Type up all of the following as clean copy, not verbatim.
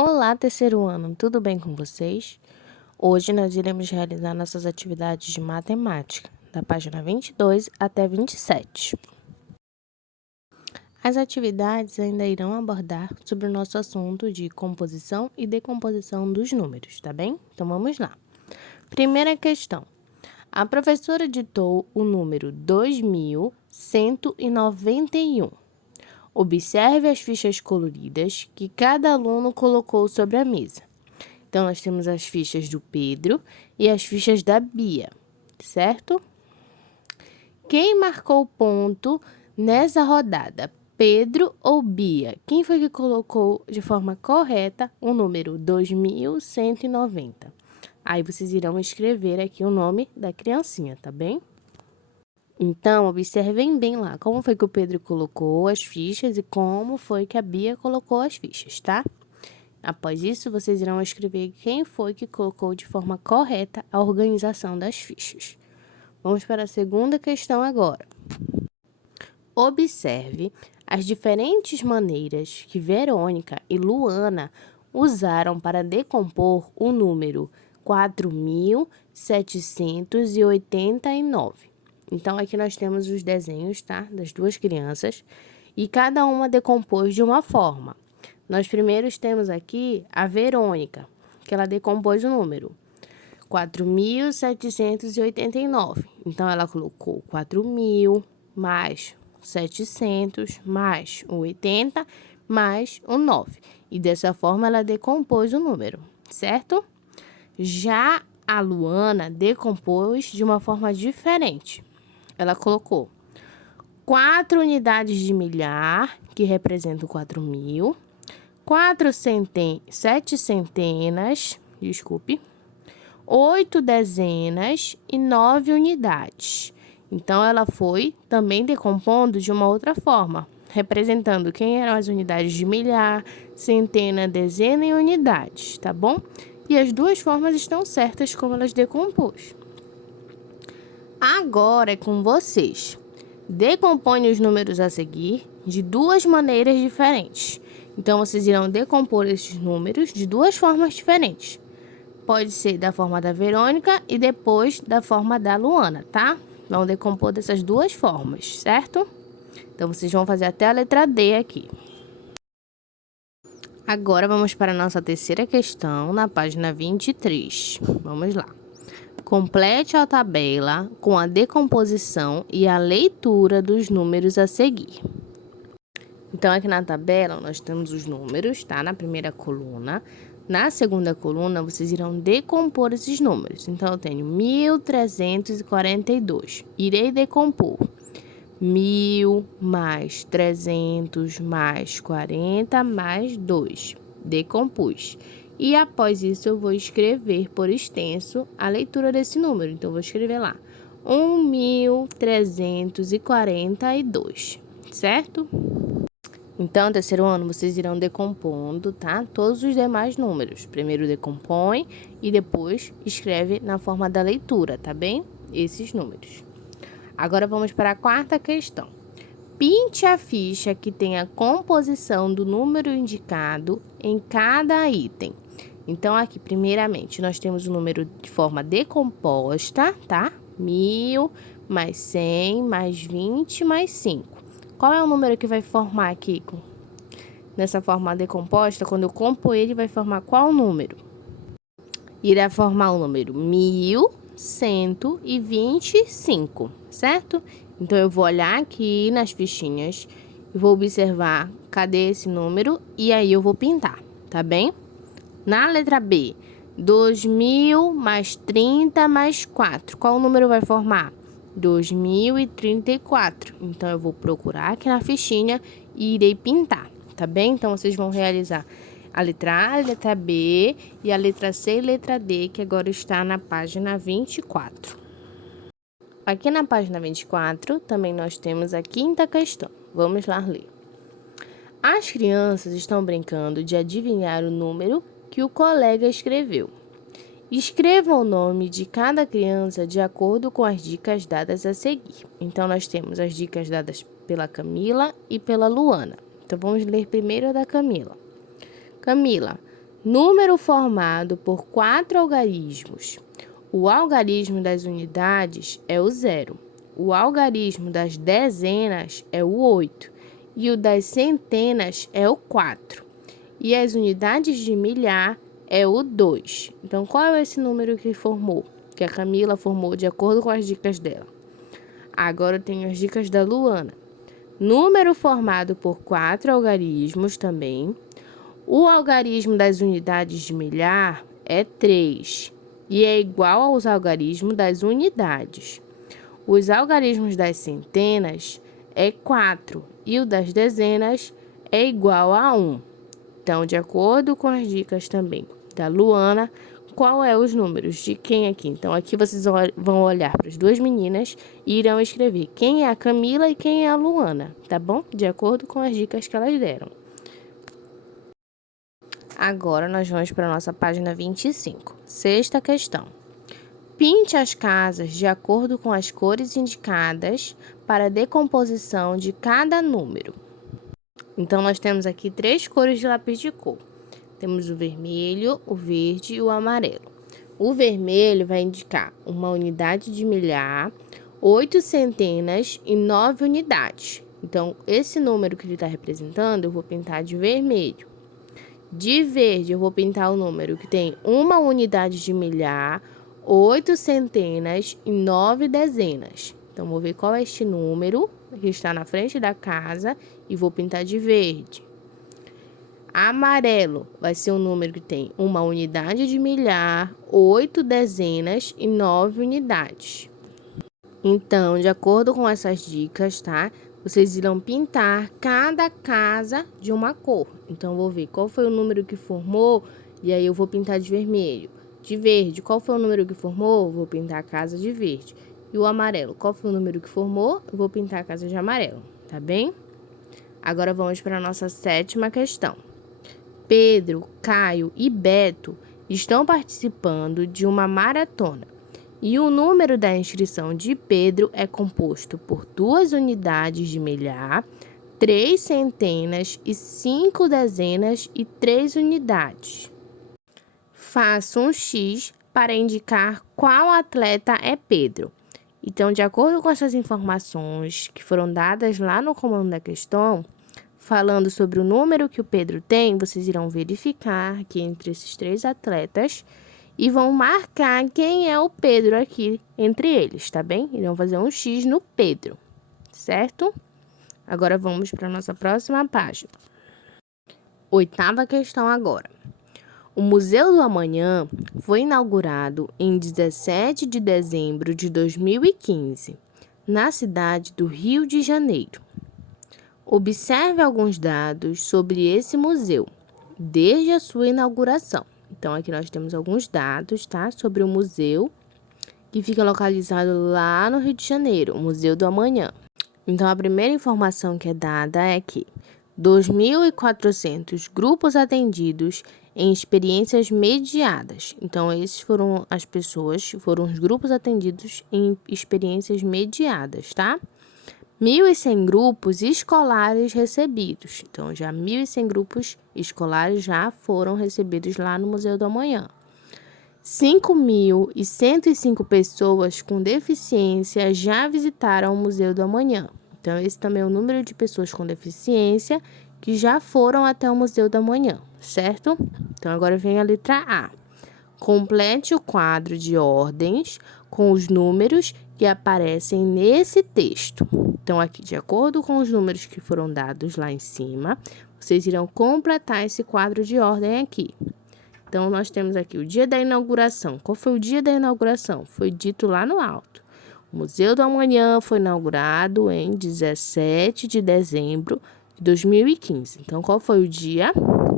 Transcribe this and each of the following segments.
Olá, terceiro ano, tudo bem com vocês? Hoje nós iremos realizar nossas atividades de matemática, da página 22 até 27. As atividades ainda irão abordar sobre o nosso assunto de composição e decomposição dos números, tá bem? Então vamos lá. Primeira questão. A professora ditou o número 2191. Observe as fichas coloridas que cada aluno colocou sobre a mesa. Então, nós temos as fichas do Pedro e as fichas da Bia, certo? Quem marcou ponto nessa rodada? Pedro ou Bia? Quem foi que colocou de forma correta o número 2190? Aí vocês irão escrever aqui o nome da criancinha, tá bem? Então, observem bem lá como foi que o Pedro colocou as fichas e como foi que a Bia colocou as fichas, tá? Após isso, vocês irão escrever quem foi que colocou de forma correta a organização das fichas. Vamos para a segunda questão agora. Observe as diferentes maneiras que Verônica e Luana usaram para decompor o número 4.789. Então, aqui nós temos os desenhos, tá? Das duas crianças. E cada uma decompôs de uma forma. Nós primeiros temos aqui a Verônica, que ela decompôs o número 4.789. Então, ela colocou 4.000 mais 700 mais o 80 mais o 9. E dessa forma, ela decompôs o número, certo? Já a Luana decompôs de uma forma diferente. Ela colocou 4 unidades de milhar, que representam 4.000, 7 centenas, 8 dezenas e 9 unidades. Então, ela foi também decompondo de uma outra forma, representando quem eram as unidades de milhar, centena, dezena e unidades, tá bom? E as duas formas estão certas como elas decompôs. Agora é com vocês. Decompõe os números a seguir de duas maneiras diferentes. Então, vocês irão decompor esses números de duas formas diferentes. Pode ser da forma da Verônica e depois da forma da Luana, tá? Vão decompor dessas duas formas, certo? Então, vocês vão fazer até a letra D aqui. Agora, vamos para a nossa terceira questão, na página 23. Vamos lá. Complete a tabela com a decomposição e a leitura dos números a seguir. Então, aqui na tabela, nós temos os números, tá? Na primeira coluna. Na segunda coluna, vocês irão decompor esses números. Então, eu tenho 1.342. Irei decompor 1.000 mais 300 mais 40 mais 2. Decompus. E após isso, eu vou escrever por extenso a leitura desse número. Então, eu vou escrever lá 1.342, certo? Então, terceiro ano, vocês irão decompondo, tá? Todos os demais números. Primeiro decompõe e depois escreve na forma da leitura, tá bem? Esses números. Agora, vamos para a quarta questão. Pinte a ficha que tem a composição do número indicado em cada item. Então, aqui, primeiramente, nós temos o número de forma decomposta, tá? 1.000 mais 100 mais 20 mais 5. Qual é o número que vai formar aqui? Nessa forma decomposta, quando eu compor ele, vai formar qual número? Irá formar o número 1.125, certo? Então, eu vou olhar aqui nas fichinhas e vou observar cadê esse número e aí eu vou pintar, tá bem? Na letra B, 2.000 mais 30 mais 4. Qual número vai formar? 2.034. Então, eu vou procurar aqui na fichinha e irei pintar, tá bem? Então, vocês vão realizar a letra A, a letra B e a letra C e letra D, que agora está na página 24. Aqui na página 24, também nós temos a quinta questão. Vamos lá ler. As crianças estão brincando de adivinhar o número que o colega escreveu. Escreva o nome de cada criança de acordo com as dicas dadas a seguir. Então, nós temos as dicas dadas pela Camila e pela Luana. Então, vamos ler primeiro a da Camila. Camila, Número formado por 4 algarismos. O algarismo das unidades é o 0. O algarismo das dezenas é o 8. E o das centenas é o 4. E as unidades de milhar é o 2. Então, qual é esse número que formou? Que a Camila formou de acordo com as dicas dela. Agora eu tenho as dicas da Luana. Número formado por 4 algarismos também. O algarismo das unidades de milhar é 3 e é igual aos algarismos das unidades. Os algarismos das centenas é 4 e o das dezenas é igual a 1. Então, de acordo com as dicas também da Luana, qual é os números de quem aqui? Então, aqui vocês vão olhar para as duas meninas e irão escrever quem é a Camila e quem é a Luana, tá bom? De acordo com as dicas que elas deram. Agora, nós vamos para a nossa página 25. Sexta questão. Pinte as casas de acordo com as cores indicadas para a decomposição de cada número. Então, nós temos aqui 3 cores de lápis de cor. Temos o vermelho, o verde e o amarelo. O vermelho vai indicar uma unidade de milhar, 8 centenas e 9 unidades. Então, esse número que ele está representando, eu vou pintar de vermelho. De verde, eu vou pintar o número que tem uma unidade de milhar, 8 centenas e 9 dezenas. Então, vou ver qual é este número que está na frente da casa e vou pintar de verde. Amarelo vai ser um número que tem uma unidade de milhar, 8 dezenas e 9 unidades. Então, de acordo com essas dicas, tá? Vocês irão pintar cada casa de uma cor. Então, vou ver qual foi o número que formou e aí eu vou pintar de vermelho. De verde, qual foi o número que formou? Vou pintar a casa de verde. E o amarelo, qual foi o número que formou? Eu vou pintar a casa de amarelo, tá bem? Agora, vamos para a nossa sétima questão. Pedro, Caio e Beto estão participando de uma maratona. E o número da inscrição de Pedro é composto por 2 unidades de milhar, 3 centenas e 5 dezenas e 3 unidades. Faça um X para indicar qual atleta é Pedro. Então, de acordo com essas informações que foram dadas lá no comando da questão, falando sobre o número que o Pedro tem, vocês irão verificar aqui entre esses 3 atletas e vão marcar quem é o Pedro aqui entre eles, tá bem? Irão fazer um X no Pedro, certo? Agora vamos para a nossa próxima página. 8ª questão agora. O Museu do Amanhã foi inaugurado em 17 de dezembro de 2015, na cidade do Rio de Janeiro. Observe alguns dados sobre esse museu, desde a sua inauguração. Então, aqui nós temos alguns dados, tá? Sobre o museu, que fica localizado lá no Rio de Janeiro, o Museu do Amanhã. Então, a primeira informação que é dada é que 2.400 grupos atendidos em experiências mediadas. Então, esses foram as pessoas, foram os grupos atendidos em experiências mediadas, tá? 1.100 grupos escolares recebidos. Então, já 1.100 grupos escolares já foram recebidos lá no Museu do Amanhã. 5.105 pessoas com deficiência já visitaram o Museu do Amanhã. Então, esse também é o número de pessoas com deficiência que já foram até o Museu do Amanhã, certo? Então, agora vem a letra A. Complete o quadro de ordens com os números que aparecem nesse texto. Então, aqui, de acordo com os números que foram dados lá em cima, vocês irão completar esse quadro de ordem aqui. Então, nós temos aqui o dia da inauguração. Qual foi o dia da inauguração? Foi dito lá no alto. O Museu do Amanhã foi inaugurado em 17 de dezembro de 2015. Então, qual foi o dia?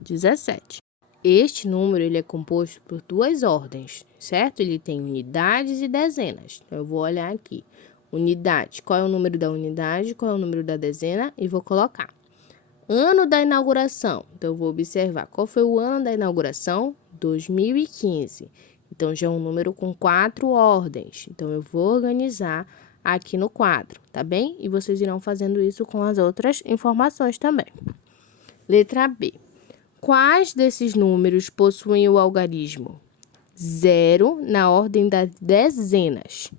17. Este número ele é composto por 2 ordens, certo? Ele tem unidades e dezenas. Então, eu vou olhar aqui. Unidade, qual é o número da unidade, qual é o número da dezena e vou colocar. Ano da inauguração, então eu vou observar qual foi o ano da inauguração, 2015. Então, já é um número com 4 ordens, então eu vou organizar aqui no quadro, tá bem? E vocês irão fazendo isso com as outras informações também. Letra B. Quais desses números possuem o algarismo 0 na ordem das dezenas?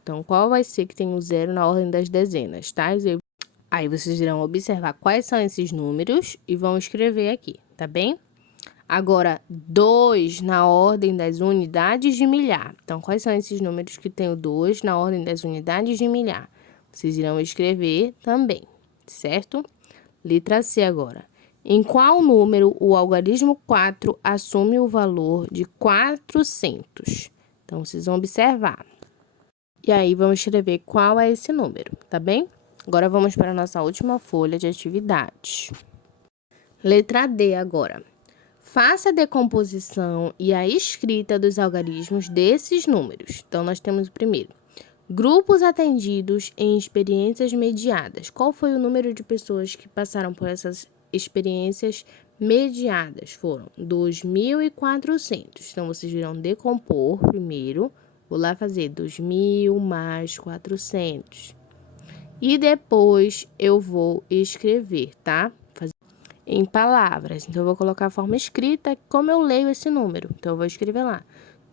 Então, qual vai ser que tem o 0 na ordem das dezenas, tá? Aí vocês irão observar quais são esses números e vão escrever aqui, tá bem? Agora, 2 na ordem das unidades de milhar. Então, quais são esses números que tem o 2 na ordem das unidades de milhar? Vocês irão escrever também, certo? Letra C agora. Em qual número o algarismo 4 assume o valor de 400? Então, vocês vão observar. E aí, vamos escrever qual é esse número, tá bem? Agora, vamos para a nossa última folha de atividades. Letra D agora. Faça a decomposição e a escrita dos algarismos desses números. Então, nós temos o primeiro. Grupos atendidos em experiências mediadas. Qual foi o número de pessoas que passaram por essas experiências mediadas? Foram 2.400. Então, vocês irão decompor primeiro. Vou lá fazer 2.000 mais 400. E depois eu vou escrever, tá? Em palavras. Então, eu vou colocar a forma escrita, como eu leio esse número. Então, eu vou escrever lá,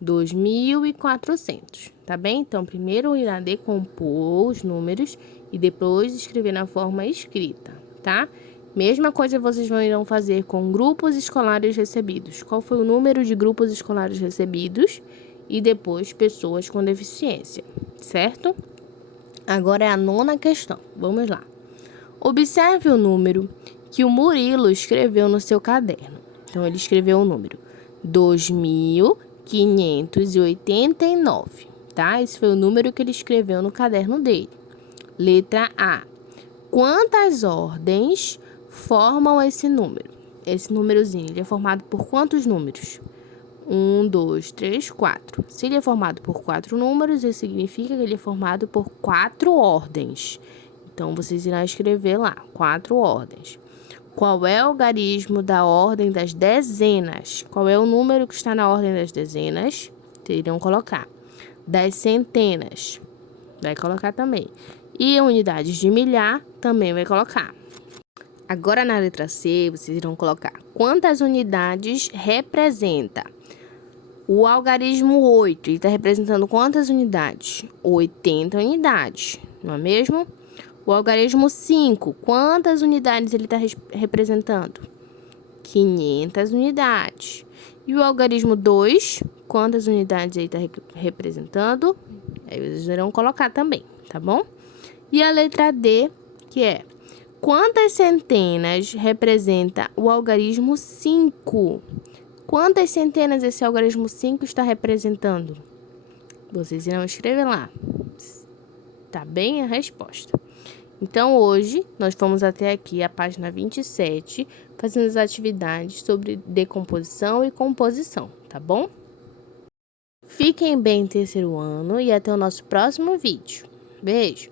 2.400, tá bem? Então, primeiro irá decompor os números e depois escrever na forma escrita, tá? Mesma coisa vocês irão fazer com grupos escolares recebidos. Qual foi o número de grupos escolares recebidos? E depois, pessoas com deficiência, certo? Agora é a 9ª questão. Vamos lá. Observe o número que o Murilo escreveu no seu caderno. Então, ele escreveu o número 2.589, tá? Esse foi o número que ele escreveu no caderno dele. Letra A. Quantas ordens formam esse número? Esse númerozinho, ele é formado por quantos números? 1, 2, 3, 4. Se ele é formado por 4 números, isso significa que ele é formado por 4 ordens. Então, vocês irão escrever lá, 4 ordens. Qual é o algarismo da ordem das dezenas? Qual é o número que está na ordem das dezenas? Terão colocar. Das centenas. Vai colocar também. E unidades de milhar também vai colocar. Agora, na letra C, vocês irão colocar quantas unidades representa. O algarismo 8, ele está representando quantas unidades? 80 unidades, não é mesmo? O algarismo 5, quantas unidades ele está representando? 500 unidades. E o algarismo 2, quantas unidades ele está representando? Aí vocês irão colocar também, tá bom? E a letra D, que é quantas centenas representa o algarismo 5? Quantas centenas esse algarismo 5 está representando? Vocês irão escrever lá. Tá bem a resposta. Então, hoje, nós fomos até aqui, a página 27, fazendo as atividades sobre decomposição e composição, tá bom? Fiquem bem em terceiro ano e até o nosso próximo vídeo. Beijo!